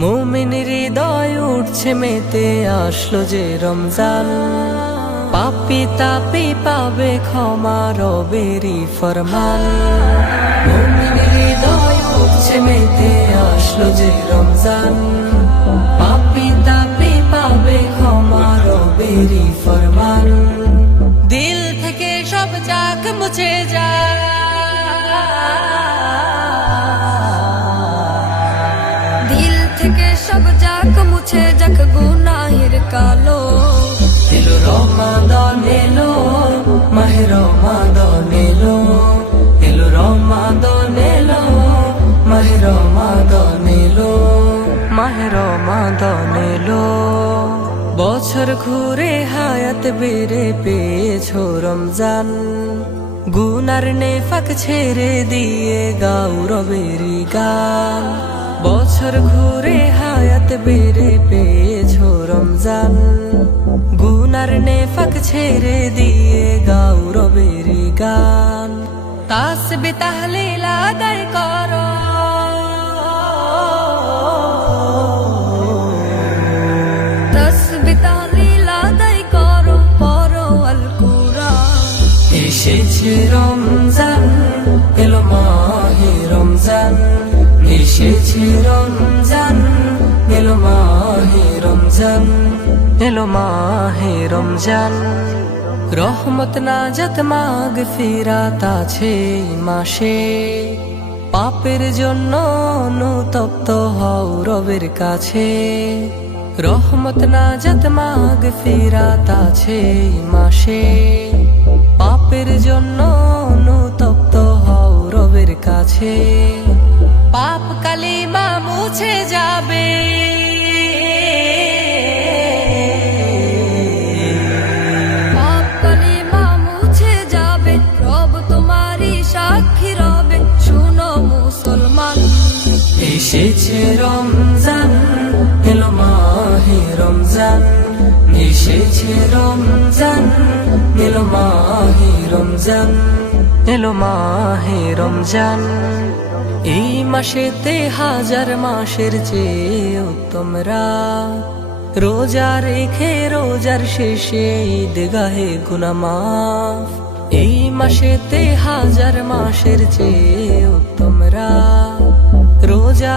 মুমিনের হৃদয় উঠছে মেতে, আসলো যে রমজান। পাপী তাপী পাবে ক্ষমা, রবেরই ফরমান। মুমিনের হৃদয় উঠছে মেতে, আসলো যে রমজান। পাপী তাপী পাবে ক্ষমা, রবেরই ফরমান। দিল থেকে সব যাক মুছে যায়, থেকে সব যাক মুছে যাক গুনাহের কালো। এলো রমাদান এলো, মাহে রমাদান এলো। এলো রমাদান এলো, মাহে রমাদান এলো। মাহে রমাদান এলো। বছর ঘুরে হায়াত বেড়ে পেয়েছো রমজান। গুনার নেফাক ছেড়ে দিয়ে গাও রবেরি গান। বছর ঘুরে হায়াত বেড়ে পেয়েছো রমজান। গুনার নেফাক ছেড়ে দিয়ে গাও রবেরি গান। তাসবিহ তাহলিল আদায় করো, তাসবিহ তাহলিল আদায় করো, পড়ো আল কুরআন। এসেছে রমজান, এলো মাহে রমজান। এসেছে রমজান, এলো মাহে রমজান। এলো মাহে রমজান। রহমত নাজাত মাগফিরাত আছে মাসে। পাপের জন্য অনুতপ্ত হও রবের কাছে। রহমত নাজাত মাগফিরাত আছে মাসে। পাপের জন্য অনুতপ্ত হও রবের কাছে। পাপ কালিমা মুছে যাবে, পাপ কালিমা মুছে যাবে, রব তোমারই সাক্ষী রবে। শুনো মুসলমান, এসেছে রমজান, এলো মাহে রমজান। এসেছে রমজান, এলো মাহে রমজান। এলো মাহে রমজান। এই মাসেতে হাজার মাসের চেয়ে উত্তম রাত। রোজা রেখে রোজার শেষে ঈদগাহে গুনাহ মাফ। এই মাসেতে হাজার মাসের চেয়ে উত্তম রাত। রোজা